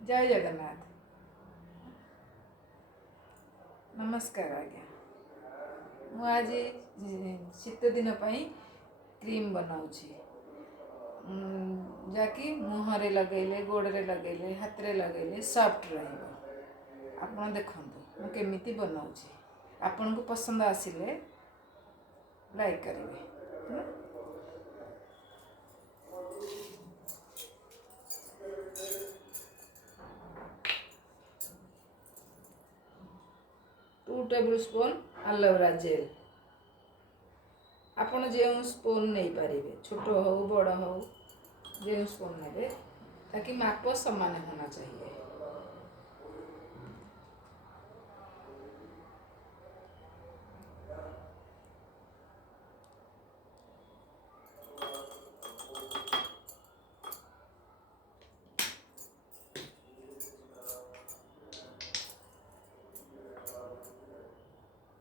जय जगन्नाथ। नमस्कार आज्ञा। मु आज शीत दिन क्रीम बनाऊँगी जाकि मुहरे लगेले गोड़े लगेले हाथ में लगेले सॉफ्ट रहिबो। आपण देखंतु मु केमिति बनाऊँगी। आपण को पसंद आसिले लाइक करेंगे। 2 टेबल स्पून एलोवेरा जेल। आपण जो स्पून नहीं पारे छोट हो बड़ हो जो स्पून ने ताकि माप समान होना चाहिए।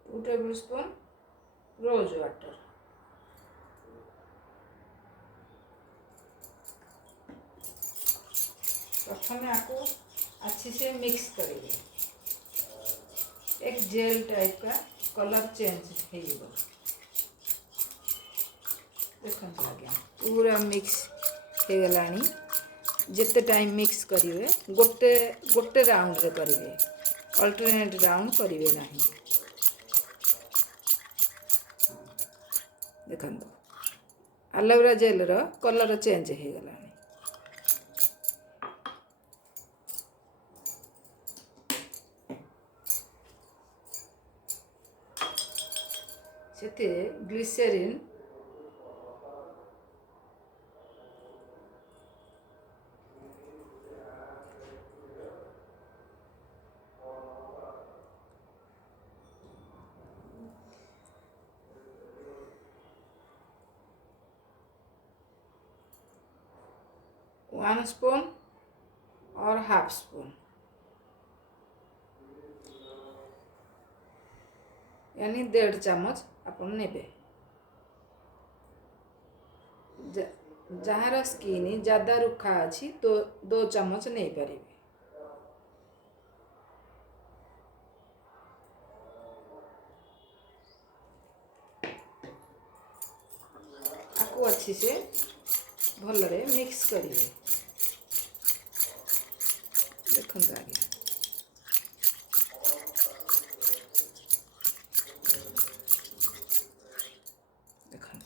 Two tablespoon rose water. प्रथम आपको अच्छे से मिक्स करेंगे। एक जेल टाइप का कलर चेंज हो देखो आज्ञा पूरा मिक्स हो गलानी। जिते टाइम मिक्स करेंगे गोटे गोटे राउंड रे करेंगे, अल्टरनेट राउंड करेंगे नहीं। देखो एलोवेरा जेल रो कलर चेंज हो गलानी। से ग्लिसरीन वन स्पून और हाफ स्पून यानी 1.5 चम्मच अपन नेबे। जार स्किन ज़्यादा रुखा अच्छी तो 2 चम्मच नहीं पारे। आपको अच्छी से भलरे मिक्स करिए। देखो आगे देखो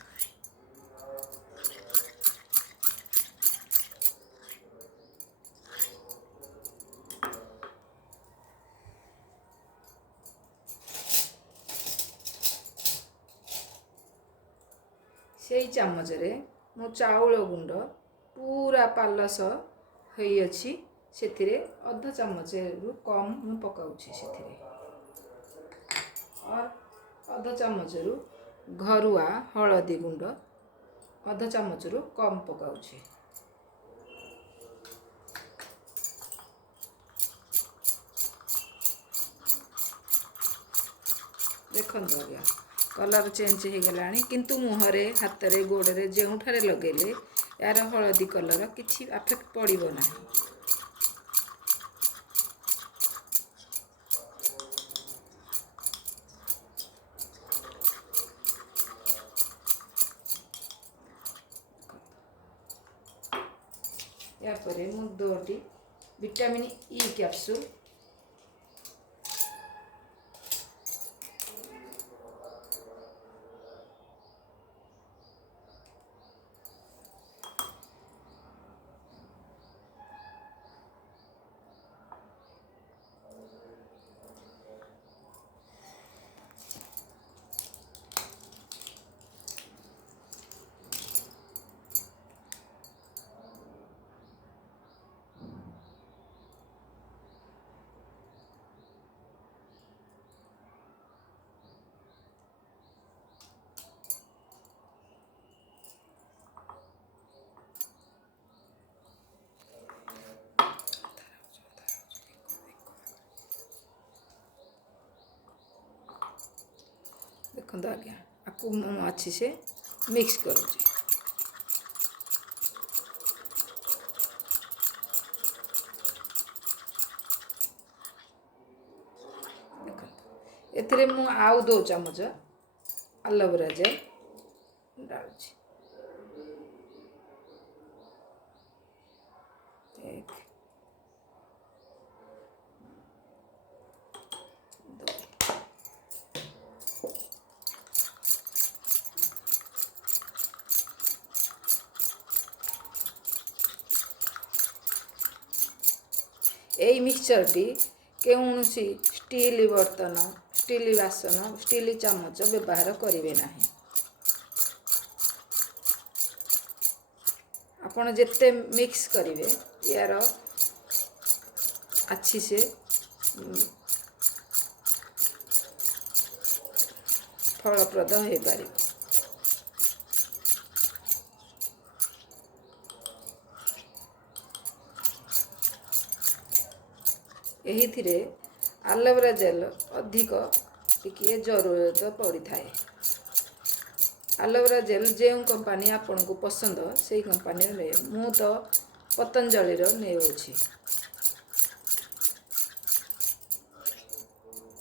से चामच रे मो चाउल गुंड पूरा पालस होई अछि सेथिरे अध चम्मच रु कम मु पकाउछि सेथिरे और अध चम्मच रु घरुआ हलदी गुंड अध चम्मच रु कम पकाउछि। देखो आज्ञा कलर चेंज हो गलानी किंतु मुहरे हाथ रे गोड़े जो लगेले यार हलदी कलर किसी अफेक्ट पड़ो ना। या परे मु 2टी विटामिन ई कैप्सूल देखो आज्ञा आपको अच्छी से मिक्स करुँच। एथिरे मु आउ 2 चम्मच एलोवेरा जेल डालुची। 1 2 एई मिक्सचर टी कौनसी स्टील बर्तन स्टील बासन स्टील चामच व्यवहार करेंगे ना। आपण जिते मिक्स करेंगे यार अच्छी से फलप्रद हो पार। एहिथिरे एलोवेरा जेल अधिक टिके जरूरत पड़ी थाए। एलोवेरा जेल जो कंपनी आपन को पसंद से कंपनी रे मु तो पतंजलि रो नेउछि।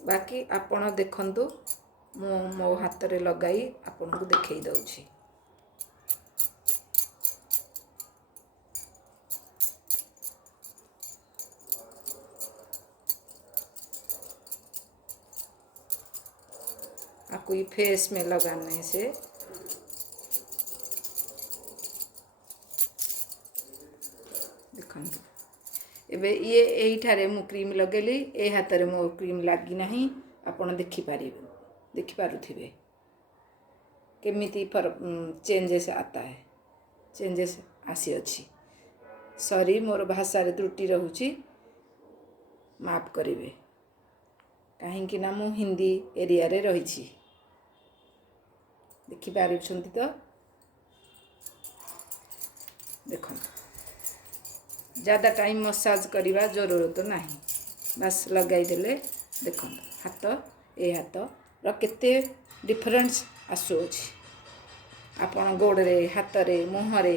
बाकी आपण देखंतु मो हाथ रे लगाई आपन को देखै दउछि। कोई फेस में लगाने से देखो एबे ये एठारे मु क्रीम लगेली ए हाथ रे मो क्रीम लागी नहीं। आपण देखि पारुथिबे केमिति चेंजेस आता है चेंजेस आसी अछि। सॉरी मोर भाषा रे त्रुटि रहूची माफ करिवे कहीं ना मु हिंदी एरिया रे रही। देखि पारुछंती तो देखो ज़्यादा टाइम मसाज करवा जरूरत तो नहीं। बस लगाई देले देखो हाथ ए हाथ केते डिफरेंस आसुअछि। आपण गोड़े हाथ रे मुहरे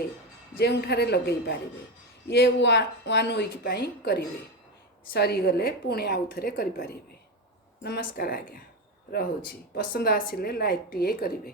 जेउठारे लगे पारिबे। ये 1 वीक पई करिवे सरी गले पुणी आउ थरे करि पारिबे। नमस्कार आज्ञा रहुछि। पसंद आसिले लाइक टीए करिवे।